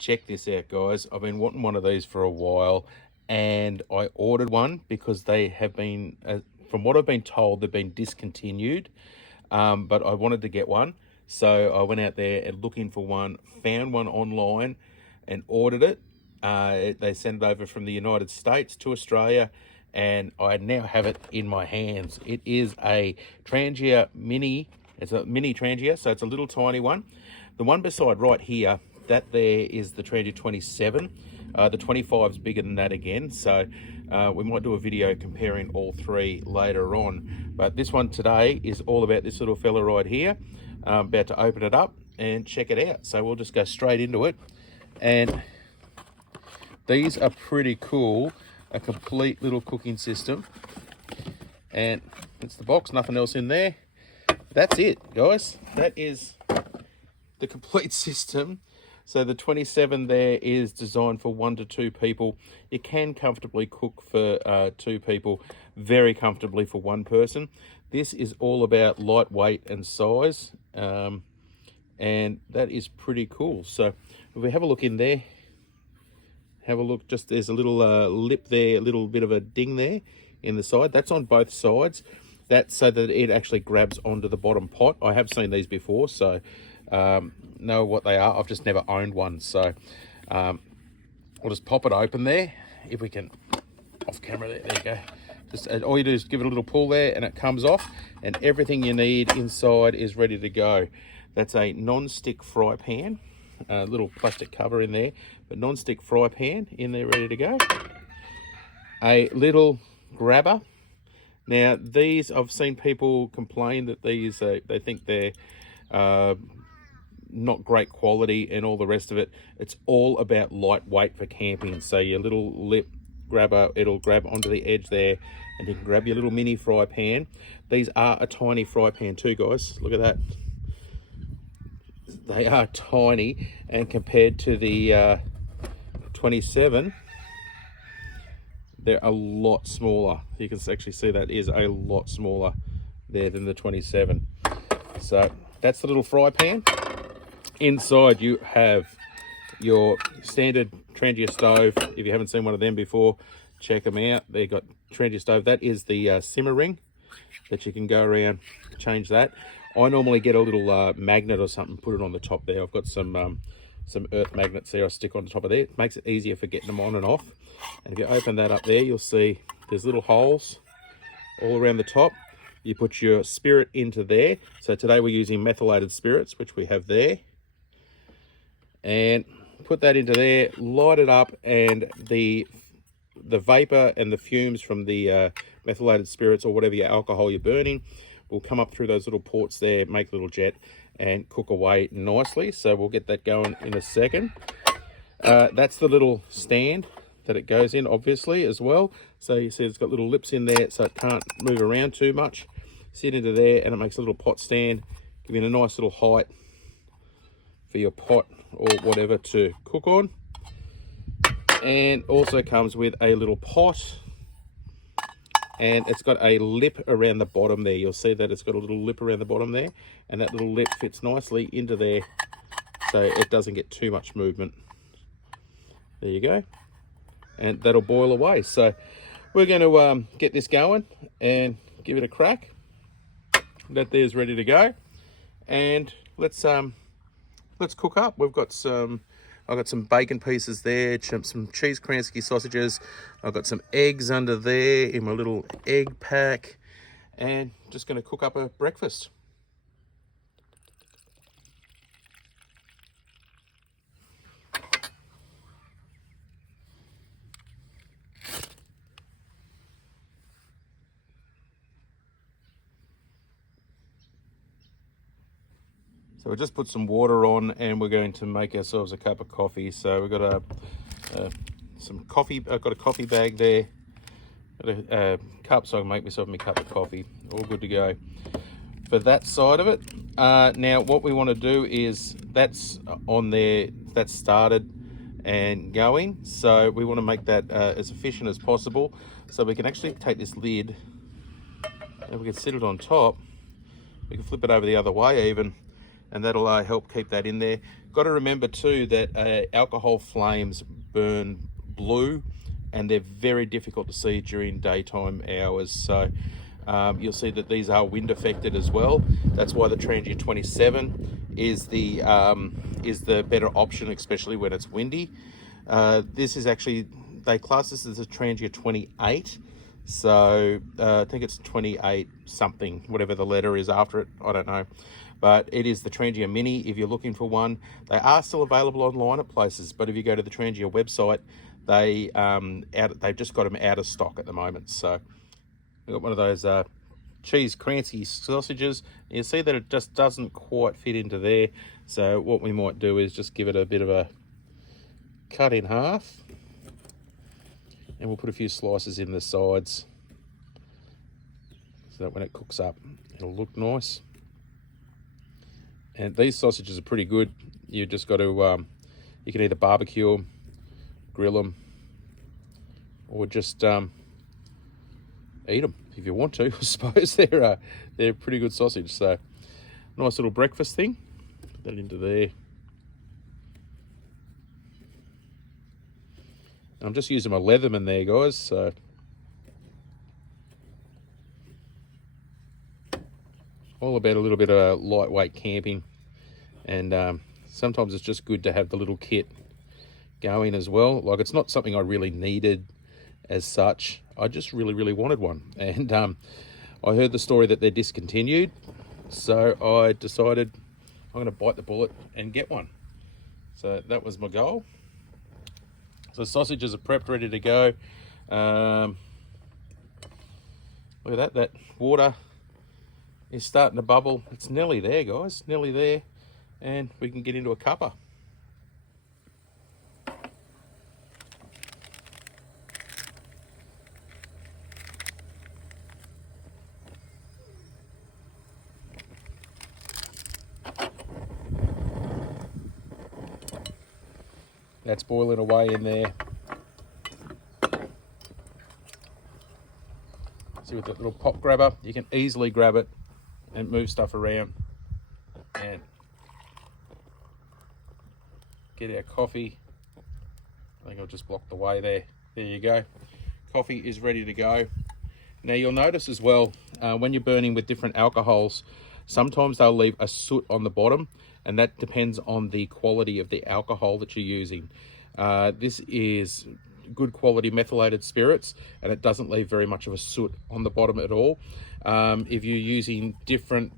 check this out, guys. I've been wanting one of these for a while, and I ordered one because they have been, from what I've been told, they've been discontinued. But I wanted to get one, so I went out there and looking for one, found one online, and ordered it. They sent it over from the United States to Australia, and I now have it in my hands. It is a Trangia Mini. It's a mini Trangia, so it's a little tiny one. The one beside right here, that there is the Trangia 27. The 25 is bigger than that again, so we might do a video comparing all three later on. But this one today is all about this little fella right here. I'm about to open it up and check it out. So we'll just go straight into it. And these are pretty cool. A complete little cooking system. And it's the box, nothing else in there. That's it, guys. That is the complete system. So the 27 there is designed for 1 to 2 people. You can comfortably cook for 2 people, very comfortably for 1 person. This is all about lightweight and size, and that is pretty cool. So if we have a look in there, have a look, just there's a little lip there, a little bit of a ding there in the side. That's on both sides. That's so that it actually grabs onto the bottom pot. I have seen these before, so know what they are. I've just never owned one, so I'll just pop it open there. If we can, off camera there, there you go. Just all you do is give it a little pull there and it comes off, and everything you need inside is ready to go. That's a non-stick fry pan, a little plastic cover in there, but non-stick fry pan in there ready to go. A little grabber. Now these, I've seen people complain that these, they think they're not great quality and all the rest of it. It's all about lightweight for camping. So your little lip grabber, it'll grab onto the edge there, and you can grab your little mini fry pan. These are a tiny fry pan too, guys. Look at that. They are tiny, and compared to the 27, they're a lot smaller. You can actually see that is a lot smaller there than the 27. So that's the little fry pan. Inside you have your standard Trangia stove. If you haven't seen one of them before, check them out. They've got Trangia stove. That is the simmer ring that you can go around, change that. I normally get a little magnet or something, put it on the top there. I've got some earth magnets there I stick on the top of there. It makes it easier for getting them on and off. And if you open that up there, you'll see there's little holes all around the top. You put your spirit into there. So today we're using methylated spirits, which we have there. And put that into there, light it up, and the vapor and the fumes from the methylated spirits or whatever your alcohol you're burning will come up through those little ports there, make a little jet, and cook away nicely. So we'll get that going in a second. That's the little stand that it goes in, obviously, as well. So you see it's got little lips in there, so it can't move around too much. Sit into there, and it makes a little pot stand, giving a nice little height for your pot or whatever to cook on. And also comes with a little pot, and it's got a lip around the bottom there. You'll see that it's got a little lip around the bottom there, and that little lip fits nicely into there, so it doesn't get too much movement. There you go, and that'll boil away. So we're going to get this going and give it a crack. That there's ready to go, and let's cook up. We've got I've got some bacon pieces there, some cheese Kransky sausages. I've got some eggs under there in my little egg pack, and just going to cook up a breakfast. So we just put some water on, and we're going to make ourselves a cup of coffee. So we've got some coffee. I've got a coffee bag there, got a cup, so I can make myself a cup of coffee. All good to go for that side of it. Now what we want to do is, that's on there, that's started and going. So we want to make that as efficient as possible. So we can actually take this lid, and we can sit it on top. We can flip it over the other way even, and that'll help keep that in there. Got to remember too that alcohol flames burn blue, and they're very difficult to see during daytime hours. So you'll see that these are wind affected as well. That's why the Trangia 27 is the better option, especially when it's windy. This is actually, they class this as a Trangia 28. So I think it's 28 something, whatever the letter is after it, I don't know. But it is the Trangia Mini if you're looking for one. They are still available online at places, but if you go to the Trangia website, they've just got them out of stock at the moment. So we've got one of those cheese crancy sausages. You see that it just doesn't quite fit into there. So what we might do is just give it a bit of a cut in half, and we'll put a few slices in the sides so that when it cooks up, it'll look nice. And these sausages are pretty good. You just got to, you can either barbecue them, grill them, or just eat them if you want to. I suppose they're a pretty good sausage. So nice little breakfast thing. Put that into there. I'm just using my Leatherman there, guys. So all about a little bit of lightweight camping, and sometimes it's just good to have the little kit going as well. Like, it's not something I really needed as such. I just really wanted one, and I heard the story that they're discontinued, so I decided I'm going to bite the bullet and get one. So that was my goal. So sausages are prepped, ready to go. Look at that water is starting to bubble. It's nearly there, guys, nearly there, and we can get into a cuppa. That's boiling away in there. See, with that little pop grabber, you can easily grab it and move stuff around and get our coffee. I think I'll just block the way there. There you go. Coffee is ready to go. Now you'll notice as well, when you're burning with different alcohols, sometimes they'll leave a soot on the bottom, and that depends on the quality of the alcohol that you're using. This is good quality methylated spirits, and it doesn't leave very much of a soot on the bottom at all. If you're using different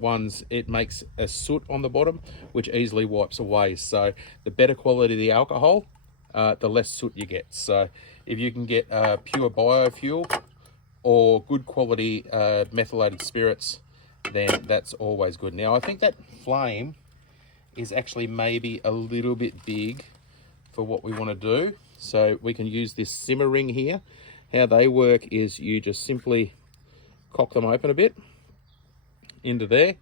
ones, it makes a soot on the bottom, which easily wipes away. So the better quality of the alcohol, the less soot you get. So if you can get pure biofuel or good quality methylated spirits, then that's always good. Now I think that flame is actually maybe a little bit big for what we want to do, so we can use this simmer ring here. How they work is you just simply cock them open a bit into there,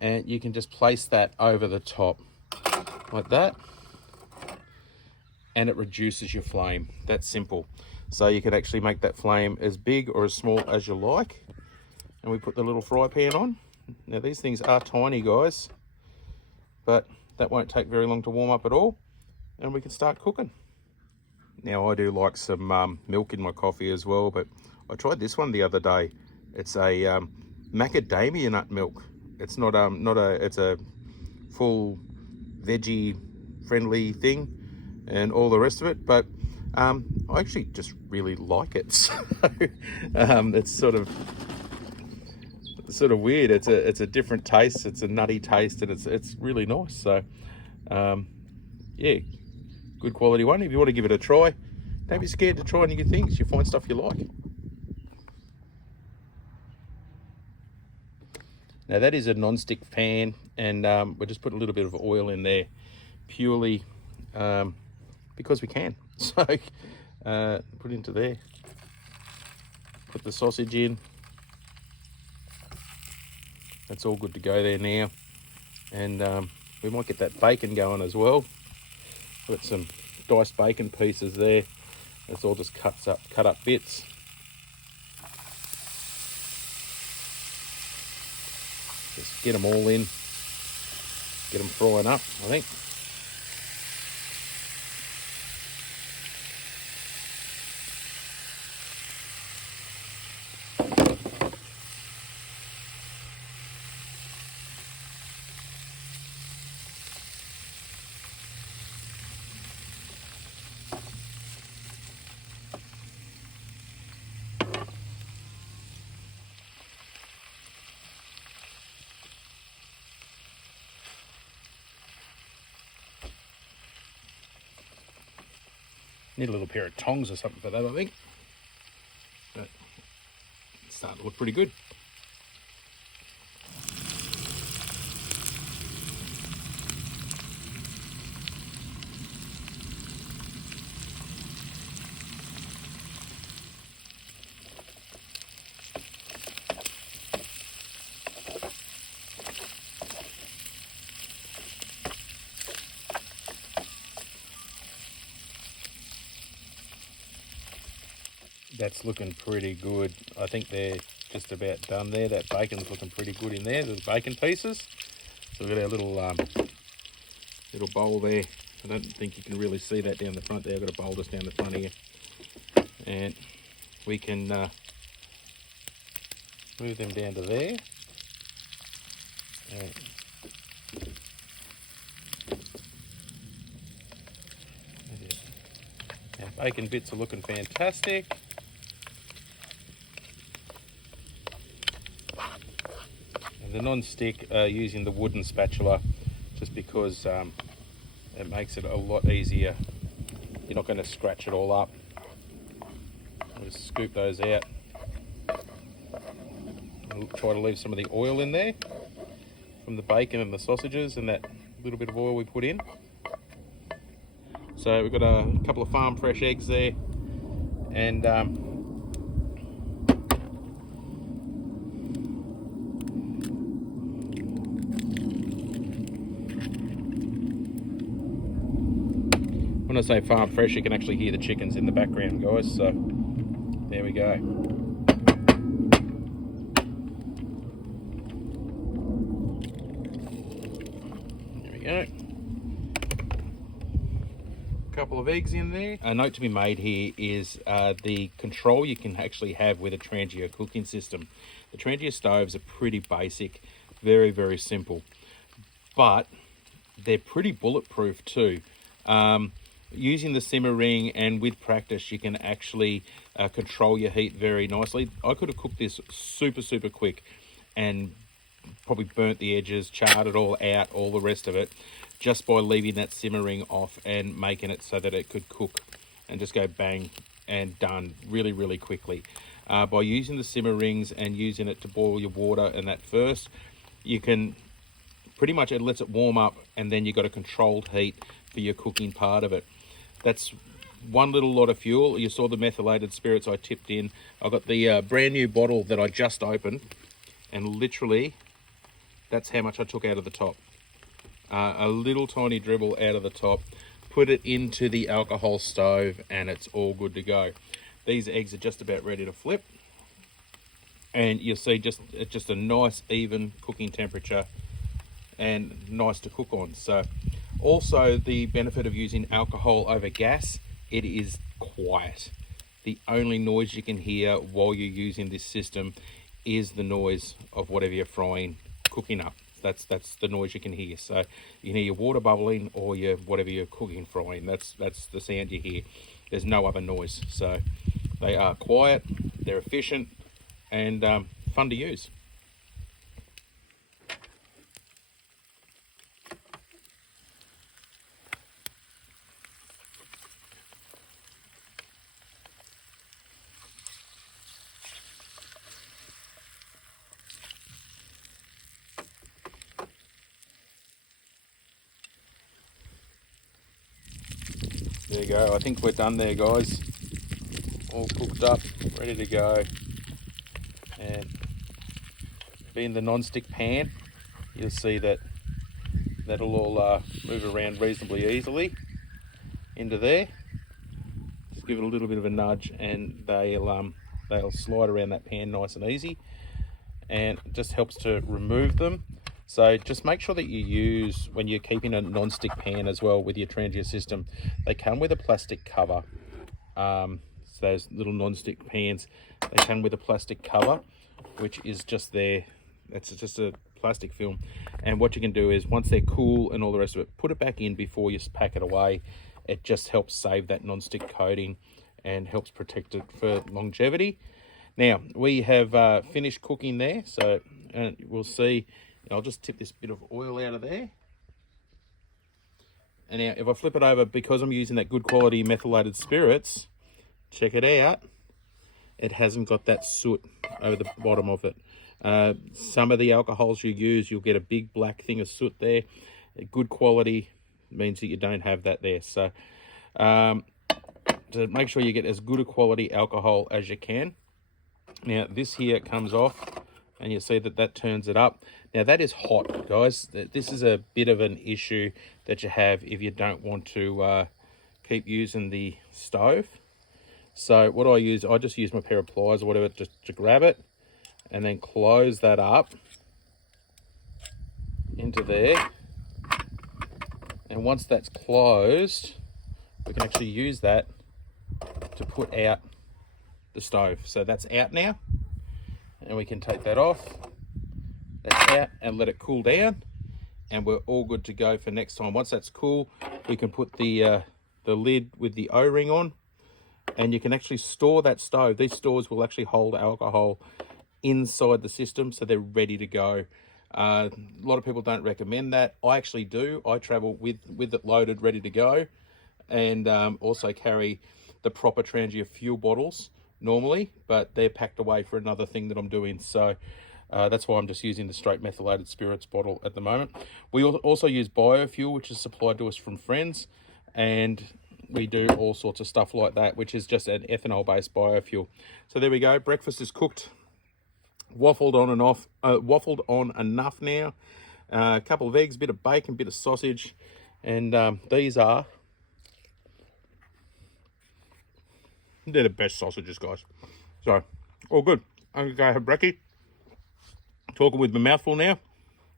and you can just place that over the top like that, and it reduces your flame. That's simple. So you can actually make that flame as big or as small as you like. And we put the little fry pan on. Now these things are tiny, guys, but that won't take very long to warm up at all, and we can start cooking. Now I do like some milk in my coffee as well, but I tried this one the other day. It's a macadamia nut milk. It's it's a full veggie friendly thing and all the rest of it, but I actually just really like it. So it's sort of weird. It's a different taste. It's a nutty taste, and it's really nice. So yeah, good quality one. If you want to give it a try, don't be scared to try new things. You find stuff you like. Now that is a non-stick pan, and we'll just put a little bit of oil in there purely because we can. So put into there, put the sausage in. That's all good to go there now, and we might get that bacon going as well. Got some diced bacon pieces there. It's all just cut up bits. Just get them all in. get them frying up, I think. Need a little pair of tongs or something for that, I think. But it's starting to look pretty good. That's looking pretty good. I think they're just about done there. That bacon's looking pretty good in there, the bacon pieces. So we've got our little little bowl there. I don't think you can really see that down the front there. I've got a bowl just down the front here. And we can move them down to there. And our bacon bits are looking fantastic. And the non-stick using the wooden spatula just because it makes it a lot easier. You're not going to scratch it all up. I'll just scoop those out. I'll try to leave some of the oil in there from the bacon and the sausages and that little bit of oil we put in. So we've got a couple of farm fresh eggs there, and when I say farm fresh, you can actually hear the chickens in the background, guys. So there we go. There we go. Couple of eggs in there. A note to be made here is the control you can actually have with a Trangia cooking system. The Trangia stoves are pretty basic, very, very simple, but they're pretty bulletproof too. Using the simmer ring and with practice, you can actually control your heat very nicely. I could have cooked this super quick and probably burnt the edges, charred it all out, all the rest of it, just by leaving that simmer ring off and making it so that it could cook and just go bang and done really quickly. By using the simmer rings and using it to boil your water and that first, you can pretty much, it lets it warm up, and then you've got a controlled heat for your cooking part of it. That's one little lot of fuel. You saw the methylated spirits I tipped in. I've got the brand new bottle that I just opened, and literally that's how much I took out of the top. A little tiny dribble out of the top, put it into the alcohol stove, and it's all good to go. These eggs are just about ready to flip, and you'll see just a nice even cooking temperature and nice to cook on. So also the benefit of using alcohol over gas, it is quiet. The only noise you can hear while you're using this system is the noise of whatever you're frying, cooking up. That's the noise you can hear. So you can hear your water bubbling or your whatever you're cooking, frying. That's the sound you hear. There's no other noise. So they are quiet, they're efficient, and fun to use. There you go. I think we're done there, guys. All cooked up, ready to go. And being the non-stick pan, you'll see that that'll all move around reasonably easily into there. Just give it a little bit of a nudge, and they'll slide around that pan nice and easy. And it just helps to remove them. So just make sure that you use, when you're keeping a non-stick pan as well with your Trangia system, they come with a plastic cover. So those little non-stick pans, they come with a plastic cover, which is just there. It's just a plastic film. And what you can do is, once they're cool and all the rest of it, put it back in before you pack it away. It just helps save that non-stick coating and helps protect it for longevity. Now, we have finished cooking there, so we'll see. I'll just tip this bit of oil out of there. And now, if I flip it over, because I'm using that good quality methylated spirits, check it out. It hasn't got that soot over the bottom of it. Some of the alcohols you use, you'll get a big black thing of soot there. Good quality means that you don't have that there. So to make sure you get as good a quality alcohol as you can. Now this here comes off, and you see that that turns it up. Now that is hot, guys. This is a bit of an issue that you have if you don't want to keep using the stove. So what I use, I just use my pair of pliers or whatever just to grab it, and then close that up into there. And once that's closed, we can actually use that to put out the stove. So that's out now, and we can take that off. That's out, and let it cool down, and we're all good to go for next time. Once that's cool, we can put the lid with the O-ring on, and you can actually store that stove. These stores will actually hold alcohol inside the system, so they're ready to go. A lot of people don't recommend that. I actually do. I travel with it loaded, ready to go, and also carry the proper Trangia fuel bottles normally, but they're packed away for another thing that I'm doing. So that's why I'm just using the straight methylated spirits bottle at the moment. We also use biofuel, which is supplied to us from friends, and we do all sorts of stuff like that, which is just an ethanol-based biofuel. So there we go. Breakfast is cooked, waffled on and off, waffled on enough now. A couple of eggs, bit of bacon, bit of sausage, and these are, they're the best sausages, guys. So all good. I'm gonna go have brekkie. Talking with my mouth full now,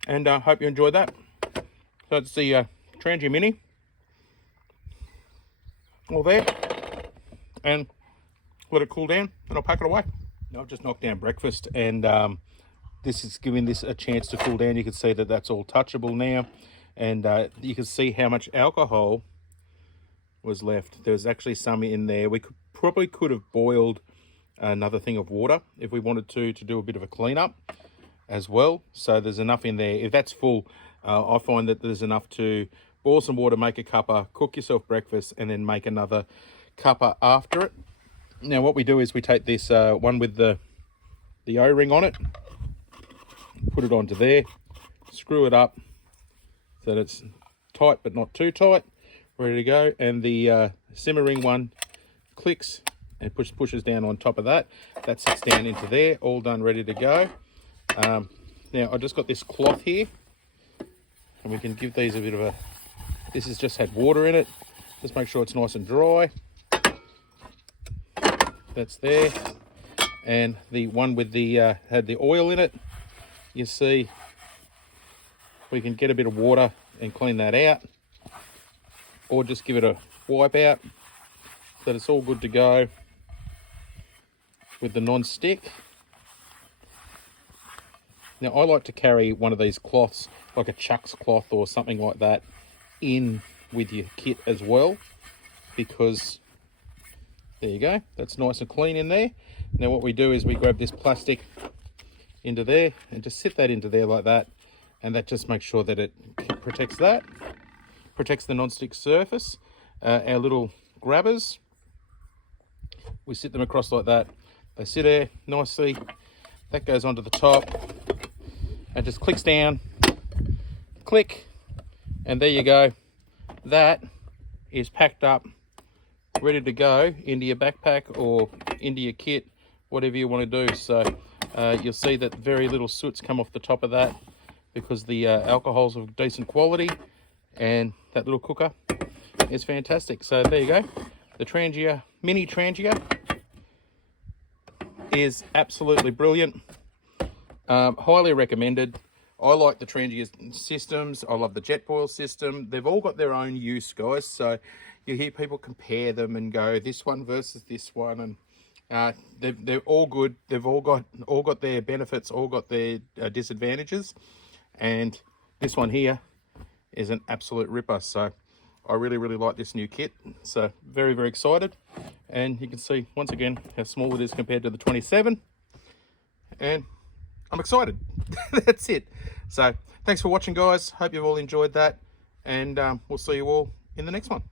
and hope you enjoyed that. So it's the Trangia Mini, all there, and let it cool down, and I'll pack it away. Now I've just knocked down breakfast, and this is giving this a chance to cool down. You can see that that's all touchable now, and you can see how much alcohol was left. There's actually some in there. We probably could have boiled another thing of water if we wanted to do a bit of a cleanup as well. So there's enough in there. If that's full, I find that there's enough to boil some water, make a cuppa, cook yourself breakfast, and then make another cuppa after it. Now what we do is we take this one with the O-ring on it, put it onto there, screw it up so that it's tight but not too tight, ready to go. And the simmering one clicks and pushes down on top of that. That sits down into there, all done, ready to go. Now I just got this cloth here, and we can give these a bit of a, this has just had water in it. Just make sure it's nice and dry. That's there. And the one with the had the oil in it, you see we can get a bit of water and clean that out, or just give it a wipe out so that it's all good to go with the non-stick. Now I like to carry one of these cloths, like a Chuck's cloth or something like that, in with your kit as well, because there you go, that's nice and clean in there. Now what we do is we grab this plastic into there and just sit that into there like that, and that just makes sure that it protects that, protects the non-stick surface. Our little grabbers, we sit them across like that, they sit there nicely, that goes onto the top and just clicks down, click, and there you go. That is packed up, ready to go into your backpack or into your kit, whatever you want to do. So you'll see that very little soot's come off the top of that because the alcohol's of decent quality, and that little cooker is fantastic. So there you go. The Trangia, mini Trangia, is absolutely brilliant. Highly recommended. I like the Trangia systems. I love the Jetboil system. They've all got their own use, guys. So you hear people compare them and go, this one versus this one, and they're all good. They've all got their benefits, all got their disadvantages, and this one here is an absolute ripper. So I really like this new kit. So very excited, and you can see once again how small it is compared to the 27, and I'm excited. That's it. So thanks for watching, guys. Hope you've all enjoyed that, and we'll see you all in the next one.